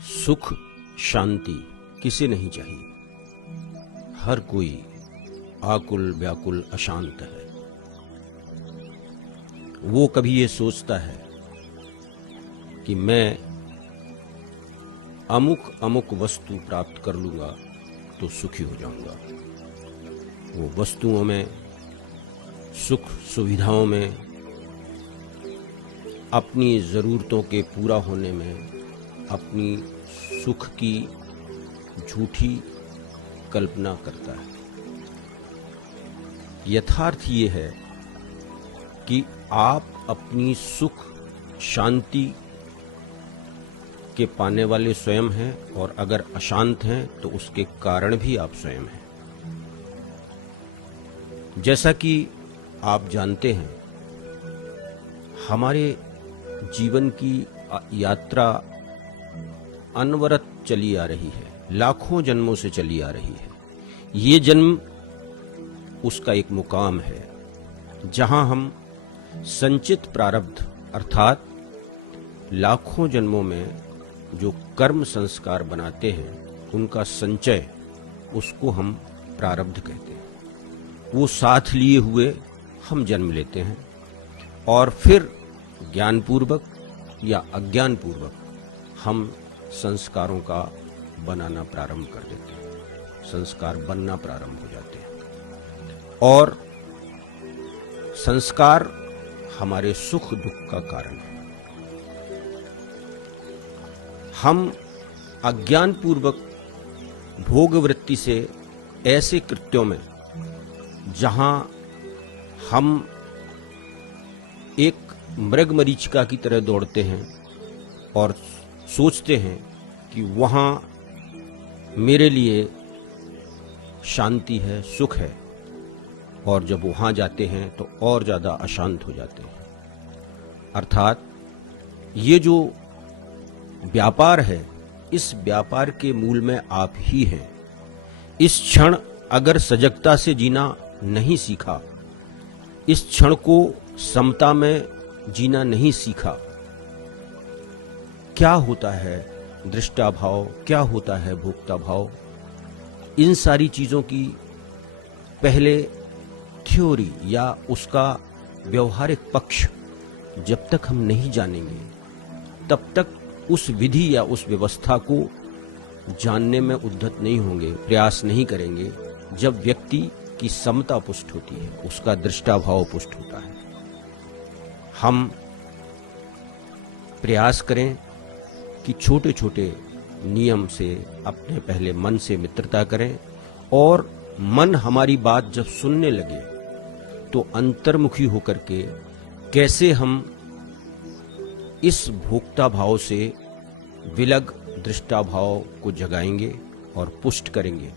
सुख शांति किसे नहीं चाहिए। हर कोई आकुल व्याकुल अशांत है। वो कभी ये सोचता है कि मैं अमुक अमुक वस्तु प्राप्त कर लूंगा तो सुखी हो जाऊंगा। वो वस्तुओं में, सुख सुविधाओं में, अपनी जरूरतों के पूरा होने में अपनी सुख की झूठी कल्पना करता है। यथार्थ ये है कि आप अपनी सुख शांति के पाने वाले स्वयं हैं, और अगर अशांत हैं तो उसके कारण भी आप स्वयं हैं। जैसा कि आप जानते हैं, हमारे जीवन की यात्रा अनवरत चली आ रही है, लाखों जन्मों से चली आ रही है। ये जन्म उसका एक मुकाम है जहां हम संचित प्रारब्ध अर्थात लाखों जन्मों में जो कर्म संस्कार बनाते हैं उनका संचय, उसको हम प्रारब्ध कहते हैं। वो साथ लिए हुए हम जन्म लेते हैं और फिर ज्ञानपूर्वक या अज्ञानपूर्वक हम संस्कारों का बनाना प्रारंभ कर देते हैं। संस्कार बनना प्रारंभ हो जाते हैं और संस्कार हमारे सुख दुख का कारण है। हम अज्ञानपूर्वक भोग वृत्ति से ऐसे कृत्यों में, जहां हम एक मृग मरीचिका की तरह दौड़ते हैं और सोचते हैं कि वहां मेरे लिए शांति है, सुख है, और जब वहां जाते हैं तो और ज्यादा अशांत हो जाते हैं। अर्थात ये जो व्यापार है, इस व्यापार के मूल में आप ही हैं। इस क्षण अगर सजगता से जीना नहीं सीखा, इस क्षण को समता में जीना नहीं सीखा, क्या होता है दृष्टा भाव, क्या होता है भोक्ता भाव, इन सारी चीजों की पहले थ्योरी या उसका व्यवहारिक पक्ष जब तक हम नहीं जानेंगे, तब तक उस विधि या उस व्यवस्था को जानने में उद्यत नहीं होंगे, प्रयास नहीं करेंगे। जब व्यक्ति की समता पुष्ट होती है, उसका दृष्टाभाव पुष्ट होता है। हम प्रयास करें कि छोटे छोटे नियम से अपने पहले मन से मित्रता करें, और मन हमारी बात जब सुनने लगे तो अंतर्मुखी होकर के कैसे हम इस भोक्ता भाव से विलग दृष्टा भाव को जगाएंगे और पुष्ट करेंगे।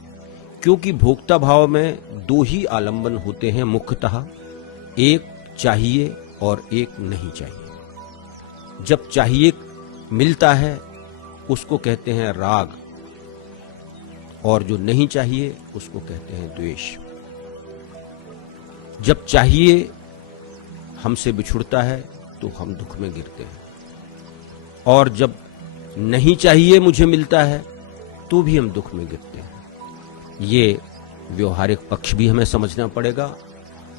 क्योंकि भोक्ता भाव में दो ही आलंबन होते हैं मुख्यतः, एक चाहिए और एक नहीं चाहिए। जब चाहिए मिलता है उसको कहते हैं राग, और जो नहीं चाहिए उसको कहते हैं द्वेष। जब चाहिए हमसे बिछुड़ता है तो हम दुख में गिरते हैं, और जब नहीं चाहिए मुझे मिलता है तो भी हम दुख में गिरते हैं। ये व्यवहारिक पक्ष भी हमें समझना पड़ेगा,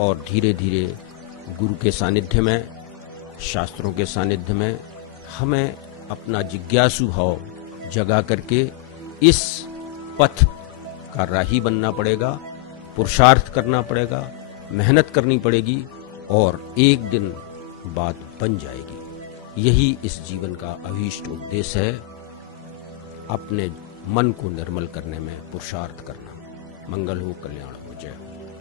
और धीरे धीरे गुरु के सानिध्य में, शास्त्रों के सानिध्य में हमें अपना जिज्ञासु भाव जगा करके इस पथ का राही बनना पड़ेगा, पुरुषार्थ करना पड़ेगा, मेहनत करनी पड़ेगी, और एक दिन बात बन जाएगी। यही इस जीवन का अभीष्ट उद्देश्य है, अपने मन को निर्मल करने में पुरुषार्थ करना। मंगल हो, कल्याण हो, जय हो।